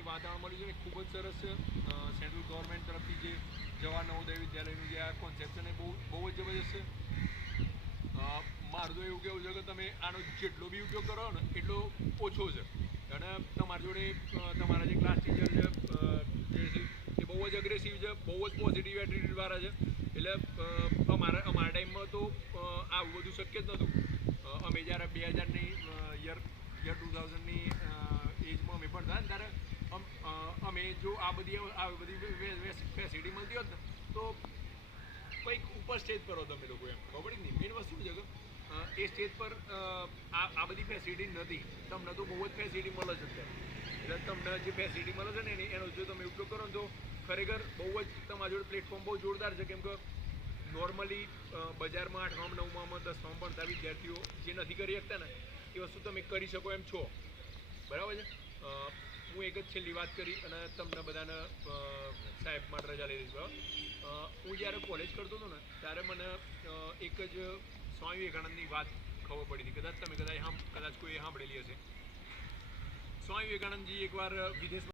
જે વાતાવરણ મળ્યું છે ને ખૂબ જ સરસ છે. સેન્ટ્રલ ગવર્મેન્ટ તરફથી જે જવાહર નવોદય વિદ્યાલયનું જે આ કોન્સેપ્ટ છે ને બહુ જ જબરજસ્ત છે. મારું તો એવું કેવું છે કે તમે આનો જેટલો બી ઉપયોગ કરો ને એટલો ઓછો છે. અને તમારી જોડે તમારા જે ક્લાસ ટીચર છે એ બહુ જ અગ્રેસિવ છે, બહુ જ પોઝિટિવ એટીટ્યુડવાળા છે. એટલે અમારા ટાઈમમાં તો આવું બધું શક્ય જ નહોતું. અમે જ્યારે 2000ની યર 2000ની એજમાં અમે ભણતા ને ત્યારે અમે જો આ બધી ફેસિલિટી મળતી હોત ને તો કંઈક ઉપર સ્ટેજ પર હોત અમે લોકો એમ. ખબર જ નહીં. મેઇન વસ્તુ છે કે એ સ્ટેજ પર આ બધી ફેસિલિટી નથી. તમને તો બહુ જ ફેસિલિટી મળે છે અત્યારે. એટલે તમને જે ફેસિલિટી મળે છે ને એનો જો તમે ઉપયોગ કરો ને તો ખરેખર બહુ જ તમારી જોડે પ્લેટફોર્મ બહુ જોરદાર છે. કેમ કે નોર્મલી બજારમાં 8મા 9માં 10માં ભણતા વિદ્યાર્થીઓ જે નથી કરી શકતા ને એ વસ્તુ તમે કરી શકો એમ છો. બરાબર છે. હું એક જ છેલ્લી વાત કરી અને તમને બધાને સાહેબ માટે રજા લઈ દઈશ. બરાબર. હું જ્યારે કોલેજ કરતો હતો ને ત્યારે મને એક જ સ્વામી વિવેકાનંદની વાત ખબર પડી હતી. કદાચ કોઈ સાંભળેલી હશે. સ્વામી વિવેકાનંદજી એકવાર વિદેશમાં